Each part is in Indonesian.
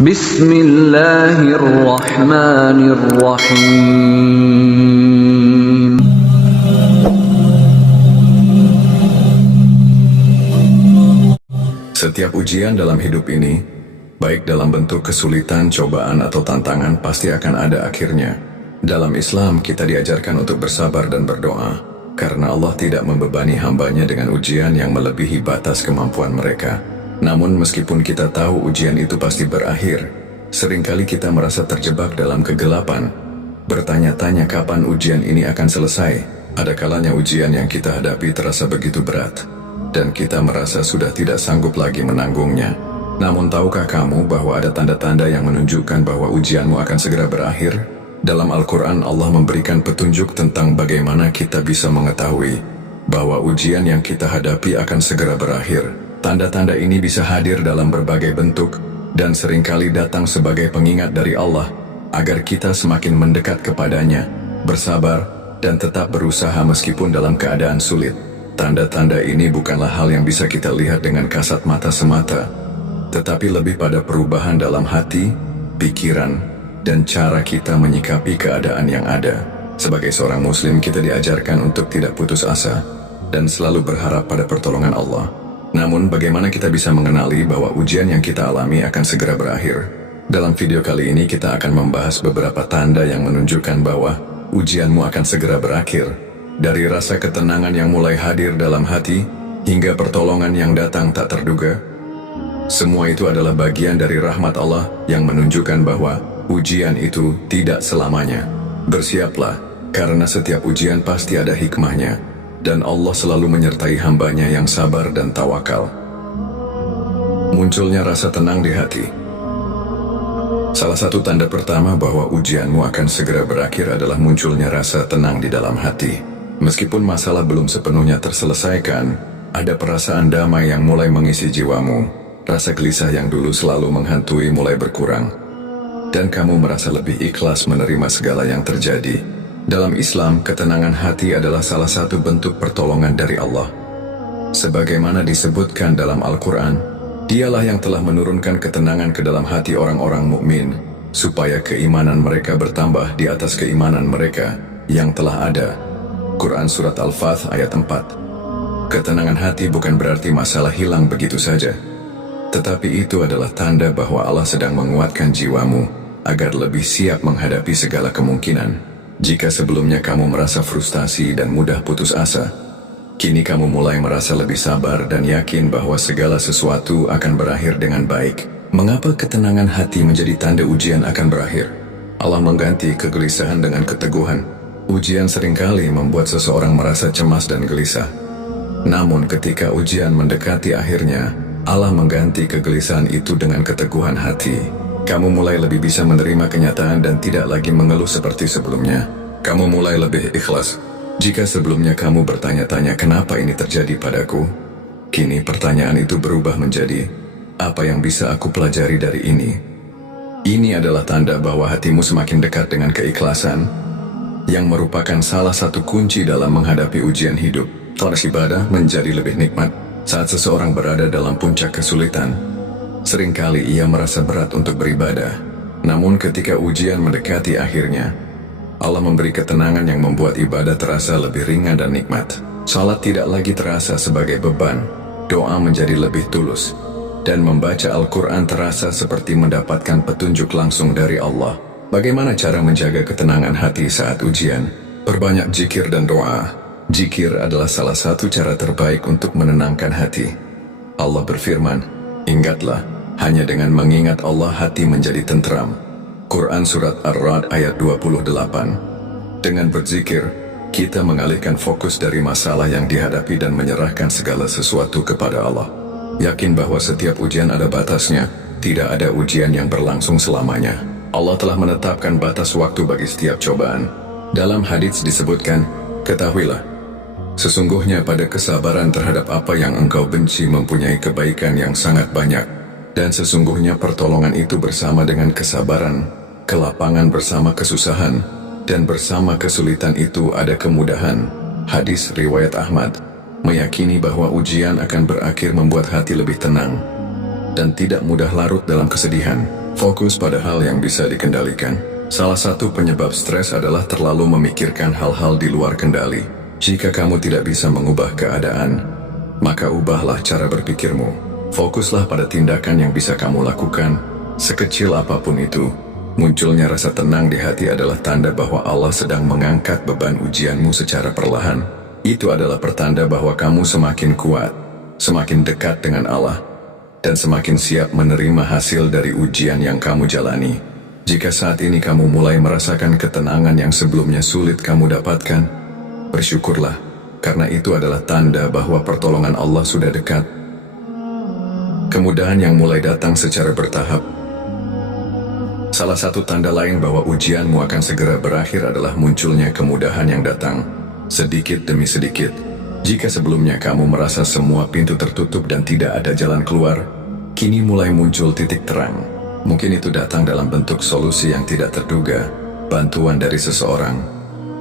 Bismillahirrahmanirrahim. Setiap ujian dalam hidup ini, baik dalam bentuk kesulitan, cobaan, atau tantangan, pasti akan ada akhirnya. Dalam Islam, kita diajarkan untuk bersabar dan berdoa, karena Allah tidak membebani hambanya dengan ujian yang melebihi batas kemampuan mereka. Namun meskipun kita tahu ujian itu pasti berakhir, seringkali kita merasa terjebak dalam kegelapan, bertanya-tanya kapan ujian ini akan selesai. Ada kalanya ujian yang kita hadapi terasa begitu berat, dan kita merasa sudah tidak sanggup lagi menanggungnya. Namun tahukah kamu bahwa ada tanda-tanda yang menunjukkan bahwa ujianmu akan segera berakhir? Dalam Al-Quran, Allah memberikan petunjuk tentang bagaimana kita bisa mengetahui bahwa ujian yang kita hadapi akan segera berakhir. Tanda-tanda ini bisa hadir dalam berbagai bentuk, dan seringkali datang sebagai pengingat dari Allah, agar kita semakin mendekat kepadanya, bersabar, dan tetap berusaha meskipun dalam keadaan sulit. Tanda-tanda ini bukanlah hal yang bisa kita lihat dengan kasat mata semata, tetapi lebih pada perubahan dalam hati, pikiran, dan cara kita menyikapi keadaan yang ada. Sebagai seorang muslim, kita diajarkan untuk tidak putus asa, dan selalu berharap pada pertolongan Allah. Namun, bagaimana kita bisa mengenali bahwa ujian yang kita alami akan segera berakhir? Dalam video kali ini kita akan membahas beberapa tanda yang menunjukkan bahwa ujianmu akan segera berakhir. Dari rasa ketenangan yang mulai hadir dalam hati, hingga pertolongan yang datang tak terduga. Semua itu adalah bagian dari rahmat Allah yang menunjukkan bahwa ujian itu tidak selamanya. Bersiaplah, karena setiap ujian pasti ada hikmahnya, dan Allah selalu menyertai hambanya yang sabar dan tawakal. Munculnya rasa tenang di hati. Salah satu tanda pertama bahwa ujianmu akan segera berakhir adalah munculnya rasa tenang di dalam hati. Meskipun masalah belum sepenuhnya terselesaikan, ada perasaan damai yang mulai mengisi jiwamu. Rasa gelisah yang dulu selalu menghantui mulai berkurang, dan kamu merasa lebih ikhlas menerima segala yang terjadi. Dalam Islam, ketenangan hati adalah salah satu bentuk pertolongan dari Allah. Sebagaimana disebutkan dalam Al-Quran, Dialah yang telah menurunkan ketenangan ke dalam hati orang-orang mukmin, supaya keimanan mereka bertambah di atas keimanan mereka yang telah ada. Quran Surat Al-Fath ayat 4. Ketenangan hati bukan berarti masalah hilang begitu saja, tetapi itu adalah tanda bahwa Allah sedang menguatkan jiwamu agar lebih siap menghadapi segala kemungkinan. Jika sebelumnya kamu merasa frustasi dan mudah putus asa, kini kamu mulai merasa lebih sabar dan yakin bahwa segala sesuatu akan berakhir dengan baik. Mengapa ketenangan hati menjadi tanda ujian akan berakhir? Allah mengganti kegelisahan dengan keteguhan. Ujian seringkali membuat seseorang merasa cemas dan gelisah. Namun ketika ujian mendekati akhirnya, Allah mengganti kegelisahan itu dengan keteguhan hati. Kamu mulai lebih bisa menerima kenyataan dan tidak lagi mengeluh seperti sebelumnya. Kamu mulai lebih ikhlas. Jika sebelumnya kamu bertanya-tanya kenapa ini terjadi padaku, kini pertanyaan itu berubah menjadi, apa yang bisa aku pelajari dari ini? Ini adalah tanda bahwa hatimu semakin dekat dengan keikhlasan, yang merupakan salah satu kunci dalam menghadapi ujian hidup. Proses ibadah menjadi lebih nikmat. Saat seseorang berada dalam puncak kesulitan, seringkali ia merasa berat untuk beribadah. Namun ketika ujian mendekati akhirnya, Allah memberi ketenangan yang membuat ibadah terasa lebih ringan dan nikmat. Salat tidak lagi terasa sebagai beban, doa menjadi lebih tulus, dan membaca Al-Quran terasa seperti mendapatkan petunjuk langsung dari Allah. Bagaimana cara menjaga ketenangan hati saat ujian? Perbanyak zikir dan doa. Zikir adalah salah satu cara terbaik untuk menenangkan hati. Allah berfirman, ingatlah, hanya dengan mengingat Allah hati menjadi tentram. Quran Surat Ar-Ra'd ayat 28. Dengan berzikir, kita mengalihkan fokus dari masalah yang dihadapi dan menyerahkan segala sesuatu kepada Allah. Yakin bahwa setiap ujian ada batasnya, tidak ada ujian yang berlangsung selamanya. Allah telah menetapkan batas waktu bagi setiap cobaan. Dalam hadits disebutkan, ketahuilah, sesungguhnya pada kesabaran terhadap apa yang engkau benci mempunyai kebaikan yang sangat banyak, dan sesungguhnya pertolongan itu bersama dengan kesabaran, kelapangan bersama kesusahan, dan bersama kesulitan itu ada kemudahan. Hadis riwayat Ahmad. Meyakini bahwa ujian akan berakhir membuat hati lebih tenang, dan tidak mudah larut dalam kesedihan. Fokus pada hal yang bisa dikendalikan. Salah satu penyebab stres adalah terlalu memikirkan hal-hal di luar kendali. Jika kamu tidak bisa mengubah keadaan, maka ubahlah cara berpikirmu. Fokuslah pada tindakan yang bisa kamu lakukan, sekecil apapun itu. Munculnya rasa tenang di hati adalah tanda bahwa Allah sedang mengangkat beban ujianmu secara perlahan. Itu adalah pertanda bahwa kamu semakin kuat, semakin dekat dengan Allah, dan semakin siap menerima hasil dari ujian yang kamu jalani. Jika saat ini kamu mulai merasakan ketenangan yang sebelumnya sulit kamu dapatkan, bersyukurlah, karena itu adalah tanda bahwa pertolongan Allah sudah dekat. Kemudahan yang mulai datang secara bertahap. Salah satu tanda lain bahwa ujianmu akan segera berakhir adalah munculnya kemudahan yang datang, sedikit demi sedikit. Jika sebelumnya kamu merasa semua pintu tertutup dan tidak ada jalan keluar, kini mulai muncul titik terang. Mungkin itu datang dalam bentuk solusi yang tidak terduga, bantuan dari seseorang,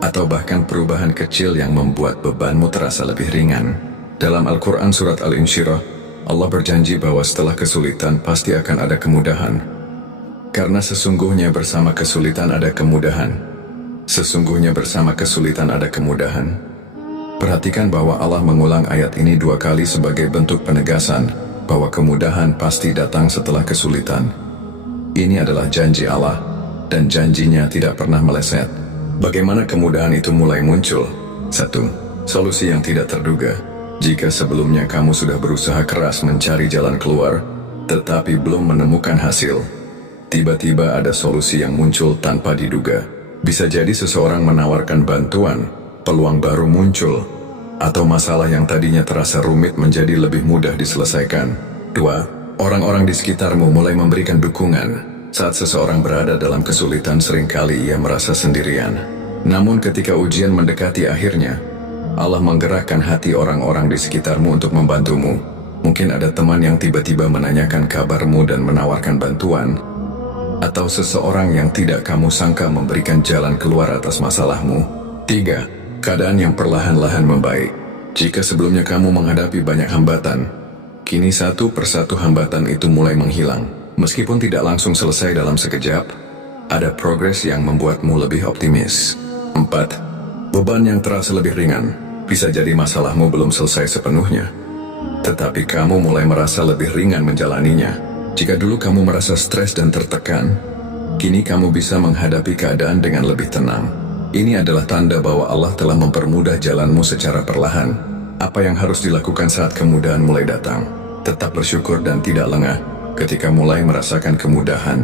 atau bahkan perubahan kecil yang membuat bebanmu terasa lebih ringan. Dalam Al-Quran Surat Al-Insyirah, Allah berjanji bahwa setelah kesulitan pasti akan ada kemudahan. Karena sesungguhnya bersama kesulitan ada kemudahan. Sesungguhnya bersama kesulitan ada kemudahan. Perhatikan bahwa Allah mengulang ayat ini 2 kali sebagai bentuk penegasan bahwa kemudahan pasti datang setelah kesulitan. Ini adalah janji Allah, dan janjinya tidak pernah meleset. Bagaimana kemudahan itu mulai muncul? 1. Solusi yang tidak terduga. Jika sebelumnya kamu sudah berusaha keras mencari jalan keluar, tetapi belum menemukan hasil, tiba-tiba ada solusi yang muncul tanpa diduga. Bisa jadi seseorang menawarkan bantuan, peluang baru muncul, atau masalah yang tadinya terasa rumit menjadi lebih mudah diselesaikan. 2. Orang-orang di sekitarmu mulai memberikan dukungan. Saat seseorang berada dalam kesulitan, seringkali ia merasa sendirian. Namun ketika ujian mendekati akhirnya, Allah menggerakkan hati orang-orang di sekitarmu untuk membantumu. Mungkin ada teman yang tiba-tiba menanyakan kabarmu dan menawarkan bantuan, atau seseorang yang tidak kamu sangka memberikan jalan keluar atas masalahmu. 3. Keadaan yang perlahan-lahan membaik. Jika sebelumnya kamu menghadapi banyak hambatan, kini satu persatu hambatan itu mulai menghilang. Meskipun tidak langsung selesai dalam sekejap, ada progres yang membuatmu lebih optimis. 4. Beban yang terasa lebih ringan. Bisa jadi masalahmu belum selesai sepenuhnya, tetapi kamu mulai merasa lebih ringan menjalaninya. Jika dulu kamu merasa stres dan tertekan, kini kamu bisa menghadapi keadaan dengan lebih tenang. Ini adalah tanda bahwa Allah telah mempermudah jalanmu secara perlahan. Apa yang harus dilakukan saat kemudahan mulai datang? Tetap bersyukur dan tidak lengah. Ketika mulai merasakan kemudahan,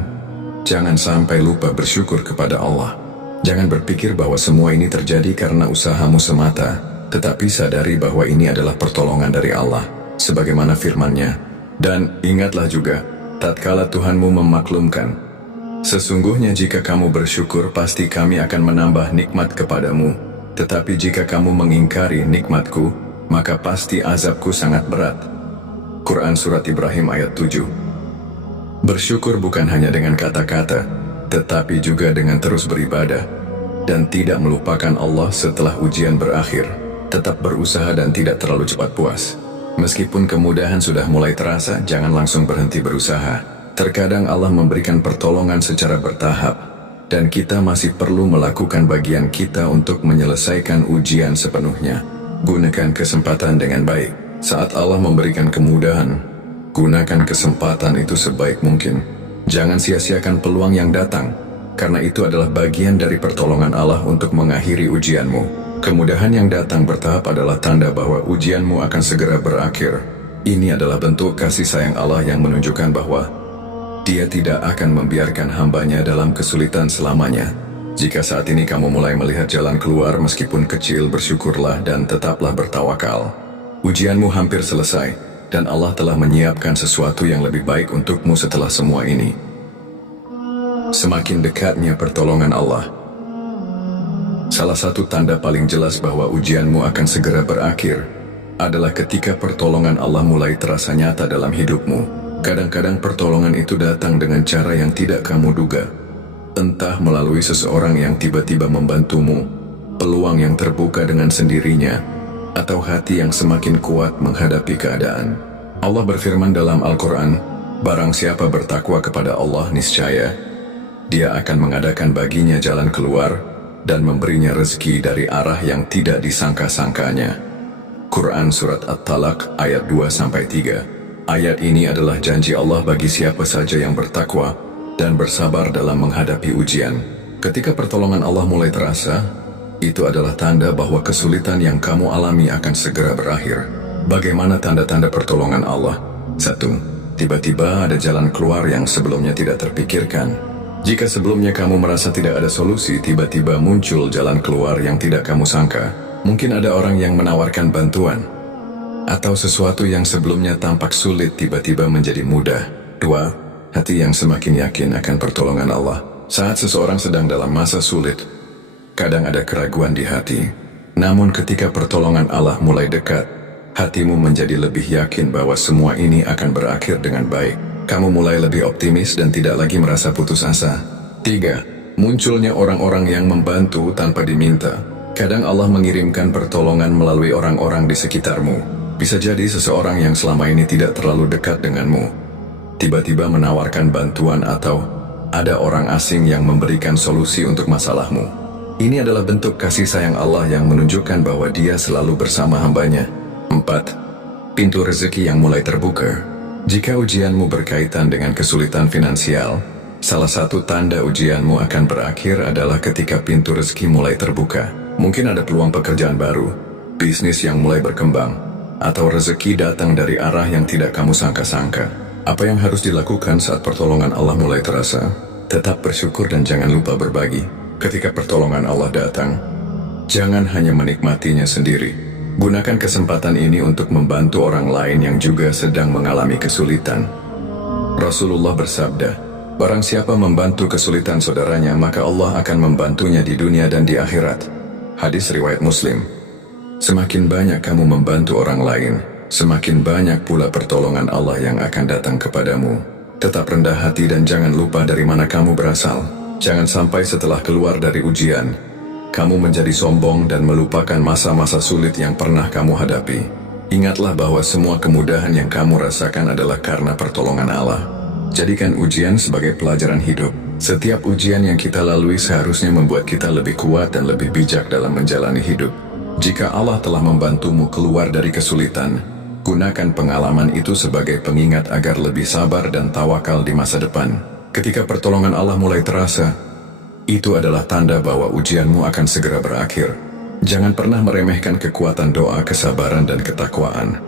jangan sampai lupa bersyukur kepada Allah. Jangan berpikir bahwa semua ini terjadi karena usahamu semata, tetapi sadari bahwa ini adalah pertolongan dari Allah, sebagaimana firman-Nya. Dan ingatlah juga, tatkala Tuhanmu memaklumkan, sesungguhnya jika kamu bersyukur pasti kami akan menambah nikmat kepadamu, tetapi jika kamu mengingkari nikmatku, maka pasti azabku sangat berat. Quran Surat Ibrahim ayat 7. Bersyukur bukan hanya dengan kata-kata, tetapi juga dengan terus beribadah, dan tidak melupakan Allah setelah ujian berakhir. Tetap berusaha dan tidak terlalu cepat puas. Meskipun kemudahan sudah mulai terasa, jangan langsung berhenti berusaha. Terkadang Allah memberikan pertolongan secara bertahap, dan kita masih perlu melakukan bagian kita untuk menyelesaikan ujian sepenuhnya. Gunakan kesempatan dengan baik. Saat Allah memberikan kemudahan, gunakan kesempatan itu sebaik mungkin. Jangan sia-siakan peluang yang datang, karena itu adalah bagian dari pertolongan Allah untuk mengakhiri ujianmu. Kemudahan yang datang bertahap adalah tanda bahwa ujianmu akan segera berakhir. Ini adalah bentuk kasih sayang Allah yang menunjukkan bahwa Dia tidak akan membiarkan hambanya dalam kesulitan selamanya. Jika saat ini kamu mulai melihat jalan keluar meskipun kecil, bersyukurlah dan tetaplah bertawakal. Ujianmu hampir selesai, dan Allah telah menyiapkan sesuatu yang lebih baik untukmu setelah semua ini. Semakin dekatnya pertolongan Allah. Salah satu tanda paling jelas bahwa ujianmu akan segera berakhir adalah ketika pertolongan Allah mulai terasa nyata dalam hidupmu. Kadang-kadang pertolongan itu datang dengan cara yang tidak kamu duga. Entah melalui seseorang yang tiba-tiba membantumu, peluang yang terbuka dengan sendirinya, atau hati yang semakin kuat menghadapi keadaan. Allah berfirman dalam Al-Quran, Barang siapa bertakwa kepada Allah, niscaya Dia akan mengadakan baginya jalan keluar dan memberinya rezeki dari arah yang tidak disangka-sangkanya. Quran Surat At-Talaq ayat 2-3. Ayat ini adalah janji Allah bagi siapa saja yang bertakwa dan bersabar dalam menghadapi ujian. Ketika pertolongan Allah mulai terasa, itu adalah tanda bahwa kesulitan yang kamu alami akan segera berakhir. Bagaimana tanda-tanda pertolongan Allah? 1. Tiba-tiba ada jalan keluar yang sebelumnya tidak terpikirkan. Jika sebelumnya kamu merasa tidak ada solusi, tiba-tiba muncul jalan keluar yang tidak kamu sangka. Mungkin ada orang yang menawarkan bantuan, atau sesuatu yang sebelumnya tampak sulit tiba-tiba menjadi mudah. 2. Hati yang semakin yakin akan pertolongan Allah. Saat seseorang sedang dalam masa sulit, kadang ada keraguan di hati. Namun ketika pertolongan Allah mulai dekat, hatimu menjadi lebih yakin bahwa semua ini akan berakhir dengan baik. Kamu mulai lebih optimis dan tidak lagi merasa putus asa. 3. Munculnya orang-orang yang membantu tanpa diminta. Kadang Allah mengirimkan pertolongan melalui orang-orang di sekitarmu. Bisa jadi seseorang yang selama ini tidak terlalu dekat denganmu tiba-tiba menawarkan bantuan, atau ada orang asing yang memberikan solusi untuk masalahmu. Ini adalah bentuk kasih sayang Allah yang menunjukkan bahwa Dia selalu bersama hambanya. 4. Pintu rezeki yang mulai terbuka. Jika ujianmu berkaitan dengan kesulitan finansial, salah satu tanda ujianmu akan berakhir adalah ketika pintu rezeki mulai terbuka. Mungkin ada peluang pekerjaan baru, bisnis yang mulai berkembang, atau rezeki datang dari arah yang tidak kamu sangka-sangka. Apa yang harus dilakukan saat pertolongan Allah mulai terasa? Tetap bersyukur dan jangan lupa berbagi. Ketika pertolongan Allah datang, jangan hanya menikmatinya sendiri. Gunakan kesempatan ini untuk membantu orang lain yang juga sedang mengalami kesulitan. Rasulullah bersabda, barang siapa membantu kesulitan saudaranya, maka Allah akan membantunya di dunia dan di akhirat. Hadis riwayat Muslim. Semakin banyak kamu membantu orang lain, semakin banyak pula pertolongan Allah yang akan datang kepadamu. Tetap rendah hati dan jangan lupa dari mana kamu berasal. Jangan sampai setelah keluar dari ujian, kamu menjadi sombong dan melupakan masa-masa sulit yang pernah kamu hadapi. Ingatlah bahwa semua kemudahan yang kamu rasakan adalah karena pertolongan Allah. Jadikan ujian sebagai pelajaran hidup. Setiap ujian yang kita lalui seharusnya membuat kita lebih kuat dan lebih bijak dalam menjalani hidup. Jika Allah telah membantumu keluar dari kesulitan, gunakan pengalaman itu sebagai pengingat agar lebih sabar dan tawakal di masa depan. Ketika pertolongan Allah mulai terasa, itu adalah tanda bahwa ujianmu akan segera berakhir. Jangan pernah meremehkan kekuatan doa, kesabaran, dan ketakwaan.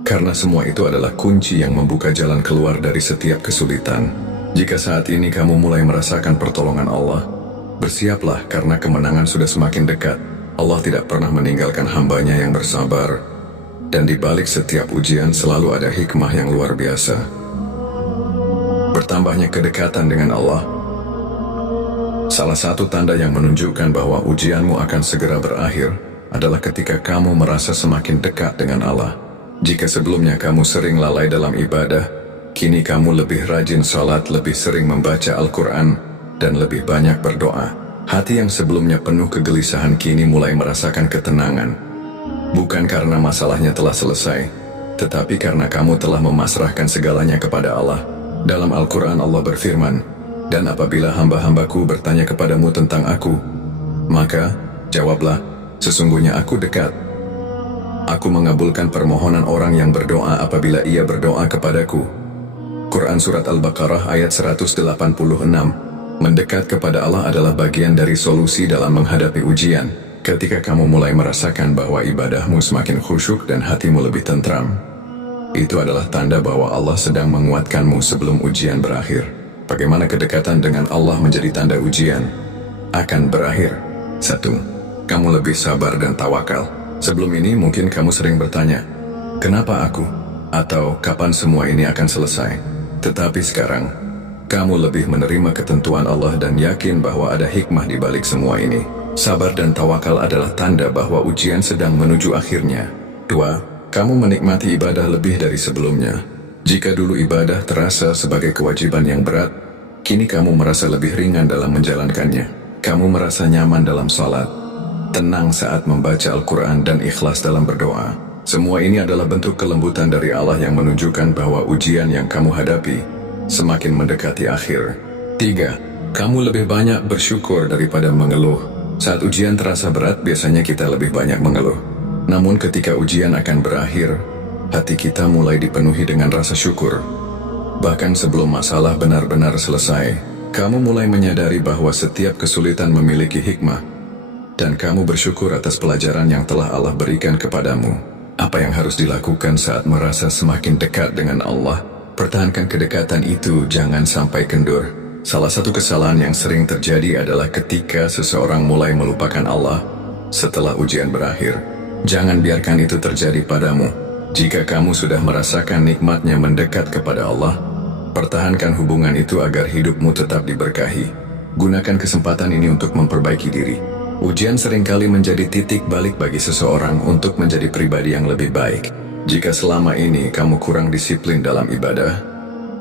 Karena semua itu adalah kunci yang membuka jalan keluar dari setiap kesulitan. Jika saat ini kamu mulai merasakan pertolongan Allah, bersiaplah karena kemenangan sudah semakin dekat. Allah tidak pernah meninggalkan hambanya yang bersabar. Dan di balik setiap ujian selalu ada hikmah yang luar biasa. Bertambahnya kedekatan dengan Allah. Salah satu tanda yang menunjukkan bahwa ujianmu akan segera berakhir adalah ketika kamu merasa semakin dekat dengan Allah. Jika sebelumnya kamu sering lalai dalam ibadah, kini kamu lebih rajin salat, lebih sering membaca Al-Quran, dan lebih banyak berdoa. Hati yang sebelumnya penuh kegelisahan kini mulai merasakan ketenangan. Bukan karena masalahnya telah selesai, tetapi karena kamu telah memasrahkan segalanya kepada Allah. Dalam Al-Quran Allah berfirman, dan apabila hamba-hambaku bertanya kepadamu tentang aku, maka jawablah, sesungguhnya aku dekat. Aku mengabulkan permohonan orang yang berdoa apabila ia berdoa kepadaku. Quran Surat Al-Baqarah ayat 186. Mendekat kepada Allah adalah bagian dari solusi dalam menghadapi ujian. Ketika kamu mulai merasakan bahwa ibadahmu semakin khusyuk dan hatimu lebih tentram, itu adalah tanda bahwa Allah sedang menguatkanmu sebelum ujian berakhir. Bagaimana kedekatan dengan Allah menjadi tanda ujian akan berakhir? 1. Kamu lebih sabar dan tawakal. Sebelum ini mungkin kamu sering bertanya, kenapa aku? Atau kapan semua ini akan selesai? Tetapi sekarang, kamu lebih menerima ketentuan Allah dan yakin bahwa ada hikmah di balik semua ini. Sabar dan tawakal adalah tanda bahwa ujian sedang menuju akhirnya. 2. Kamu menikmati ibadah lebih dari sebelumnya. Jika dulu ibadah terasa sebagai kewajiban yang berat, kini kamu merasa lebih ringan dalam menjalankannya. Kamu merasa nyaman dalam salat, tenang saat membaca Al-Quran, dan ikhlas dalam berdoa. Semua ini adalah bentuk kelembutan dari Allah yang menunjukkan bahwa ujian yang kamu hadapi semakin mendekati akhir. 3. Kamu lebih banyak bersyukur daripada mengeluh. Saat ujian terasa berat, biasanya kita lebih banyak mengeluh. Namun ketika ujian akan berakhir, hati kita mulai dipenuhi dengan rasa syukur. Bahkan sebelum masalah benar-benar selesai, kamu mulai menyadari bahwa setiap kesulitan memiliki hikmah, dan kamu bersyukur atas pelajaran yang telah Allah berikan kepadamu. Apa yang harus dilakukan saat merasa semakin dekat dengan Allah? Pertahankan kedekatan itu, jangan sampai kendur. Salah satu kesalahan yang sering terjadi adalah ketika seseorang mulai melupakan Allah setelah ujian berakhir. Jangan biarkan itu terjadi padamu. Jika kamu sudah merasakan nikmatnya mendekat kepada Allah, pertahankan hubungan itu agar hidupmu tetap diberkahi. Gunakan kesempatan ini untuk memperbaiki diri. Ujian seringkali menjadi titik balik bagi seseorang untuk menjadi pribadi yang lebih baik. Jika selama ini kamu kurang disiplin dalam ibadah,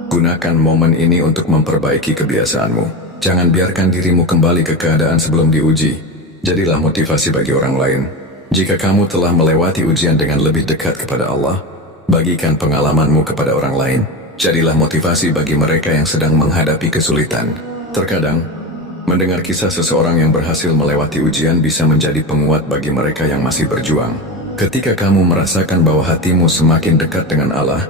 gunakan momen ini untuk memperbaiki kebiasaanmu. Jangan biarkan dirimu kembali ke keadaan sebelum diuji. Jadilah motivasi bagi orang lain. Jika kamu telah melewati ujian dengan lebih dekat kepada Allah, bagikan pengalamanmu kepada orang lain. Jadilah motivasi bagi mereka yang sedang menghadapi kesulitan. Terkadang, mendengar kisah seseorang yang berhasil melewati ujian bisa menjadi penguat bagi mereka yang masih berjuang. Ketika kamu merasakan bahwa hatimu semakin dekat dengan Allah,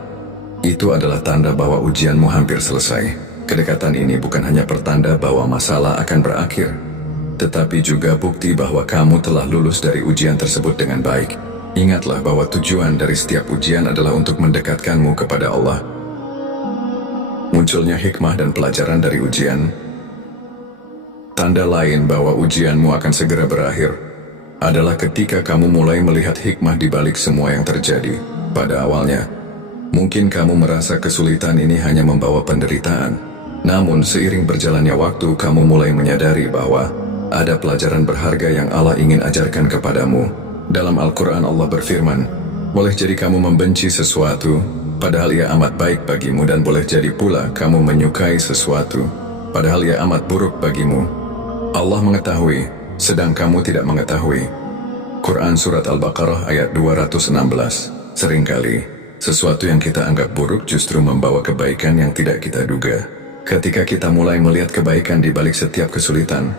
itu adalah tanda bahwa ujianmu hampir selesai. Kedekatan ini bukan hanya pertanda bahwa masalah akan berakhir, tetapi juga bukti bahwa kamu telah lulus dari ujian tersebut dengan baik. Ingatlah bahwa tujuan dari setiap ujian adalah untuk mendekatkanmu kepada Allah. Munculnya hikmah dan pelajaran dari ujian. Tanda lain bahwa ujianmu akan segera berakhir adalah ketika kamu mulai melihat hikmah di balik semua yang terjadi. Pada awalnya, mungkin kamu merasa kesulitan ini hanya membawa penderitaan. Namun seiring berjalannya waktu, kamu mulai menyadari bahwa ada pelajaran berharga yang Allah ingin ajarkan kepadamu. Dalam Al-Quran Allah berfirman, boleh jadi kamu membenci sesuatu, padahal ia amat baik bagimu, dan boleh jadi pula kamu menyukai sesuatu, padahal ia amat buruk bagimu. Allah mengetahui, sedang kamu tidak mengetahui. Quran Surat Al-Baqarah ayat 216. Seringkali, sesuatu yang kita anggap buruk justru membawa kebaikan yang tidak kita duga. Ketika kita mulai melihat kebaikan di balik setiap kesulitan,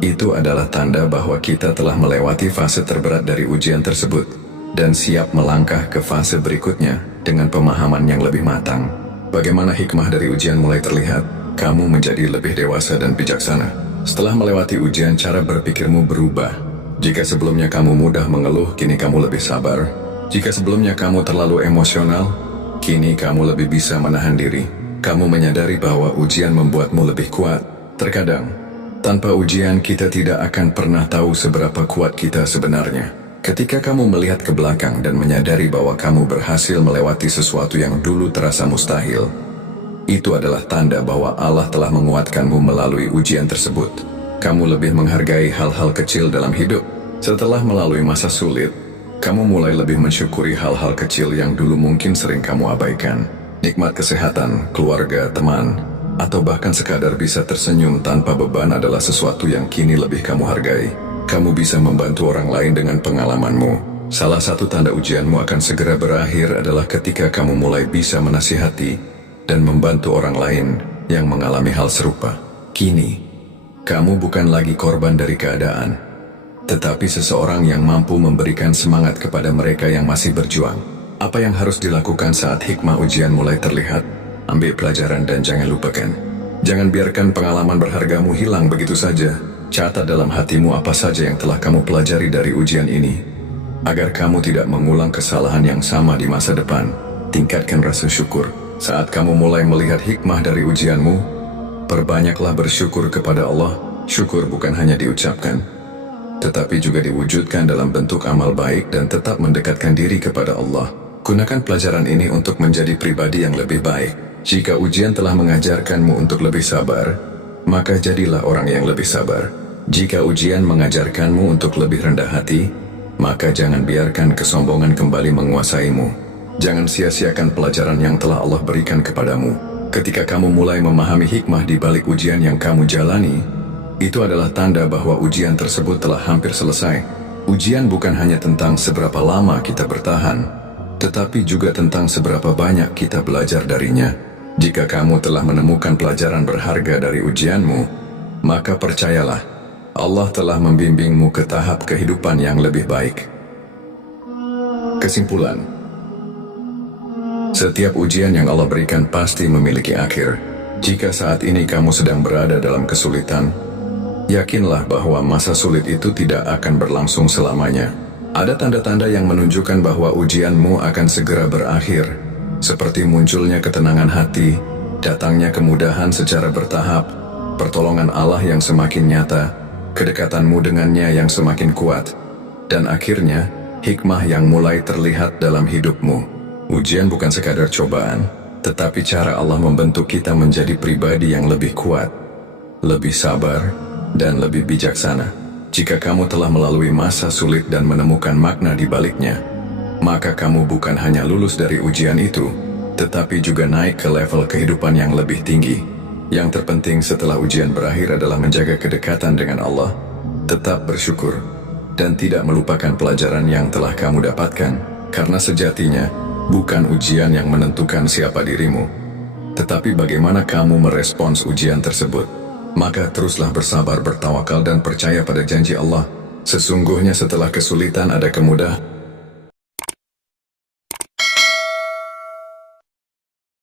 itu adalah tanda bahwa kita telah melewati fase terberat dari ujian tersebut dan siap melangkah ke fase berikutnya dengan pemahaman yang lebih matang. Bagaimana hikmah dari ujian mulai terlihat? Kamu menjadi lebih dewasa dan bijaksana. Setelah melewati ujian, cara berpikirmu berubah. Jika sebelumnya kamu mudah mengeluh, kini kamu lebih sabar. Jika sebelumnya kamu terlalu emosional, kini kamu lebih bisa menahan diri. Kamu menyadari bahwa ujian membuatmu lebih kuat. Terkadang, tanpa ujian kita tidak akan pernah tahu seberapa kuat kita sebenarnya. Ketika kamu melihat ke belakang dan menyadari bahwa kamu berhasil melewati sesuatu yang dulu terasa mustahil, itu adalah tanda bahwa Allah telah menguatkanmu melalui ujian tersebut. Kamu lebih menghargai hal-hal kecil dalam hidup. Setelah melalui masa sulit, kamu mulai lebih mensyukuri hal-hal kecil yang dulu mungkin sering kamu abaikan. Nikmat kesehatan, keluarga, teman, atau bahkan sekadar bisa tersenyum tanpa beban adalah sesuatu yang kini lebih kamu hargai. Kamu bisa membantu orang lain dengan pengalamanmu. Salah satu tanda ujianmu akan segera berakhir adalah ketika kamu mulai bisa menasihati dan membantu orang lain yang mengalami hal serupa. Kini, kamu bukan lagi korban dari keadaan, tetapi seseorang yang mampu memberikan semangat kepada mereka yang masih berjuang. Apa yang harus dilakukan saat hikmah ujian mulai terlihat? Ambil pelajaran dan jangan lupakan. Jangan biarkan pengalaman berhargamu hilang begitu saja. Catat dalam hatimu apa saja yang telah kamu pelajari dari ujian ini, agar kamu tidak mengulang kesalahan yang sama di masa depan. Tingkatkan rasa syukur. Saat kamu mulai melihat hikmah dari ujianmu, perbanyaklah bersyukur kepada Allah. Syukur bukan hanya diucapkan, tetapi juga diwujudkan dalam bentuk amal baik dan tetap mendekatkan diri kepada Allah. Gunakan pelajaran ini untuk menjadi pribadi yang lebih baik. Jika ujian telah mengajarkanmu untuk lebih sabar, maka jadilah orang yang lebih sabar. Jika ujian mengajarkanmu untuk lebih rendah hati, maka jangan biarkan kesombongan kembali menguasaimu. Jangan sia-siakan pelajaran yang telah Allah berikan kepadamu. Ketika kamu mulai memahami hikmah di balik ujian yang kamu jalani, itu adalah tanda bahwa ujian tersebut telah hampir selesai. Ujian bukan hanya tentang seberapa lama kita bertahan, tetapi juga tentang seberapa banyak kita belajar darinya. Jika kamu telah menemukan pelajaran berharga dari ujianmu, maka percayalah, Allah telah membimbingmu ke tahap kehidupan yang lebih baik. Kesimpulan: setiap ujian yang Allah berikan pasti memiliki akhir. Jika saat ini kamu sedang berada dalam kesulitan, yakinlah bahwa masa sulit itu tidak akan berlangsung selamanya. Ada tanda-tanda yang menunjukkan bahwa ujianmu akan segera berakhir, seperti munculnya ketenangan hati, datangnya kemudahan secara bertahap, pertolongan Allah yang semakin nyata, kedekatanmu dengannya yang semakin kuat, dan akhirnya, hikmah yang mulai terlihat dalam hidupmu. Ujian bukan sekadar cobaan, tetapi cara Allah membentuk kita menjadi pribadi yang lebih kuat, lebih sabar, dan lebih bijaksana. Jika kamu telah melalui masa sulit dan menemukan makna di baliknya, maka kamu bukan hanya lulus dari ujian itu, tetapi juga naik ke level kehidupan yang lebih tinggi. Yang terpenting setelah ujian berakhir adalah menjaga kedekatan dengan Allah, tetap bersyukur, dan tidak melupakan pelajaran yang telah kamu dapatkan, karena sejatinya, bukan ujian yang menentukan siapa dirimu, tetapi bagaimana kamu merespons ujian tersebut. Maka teruslah bersabar, bertawakal, dan percaya pada janji Allah. Sesungguhnya setelah kesulitan ada kemudahan.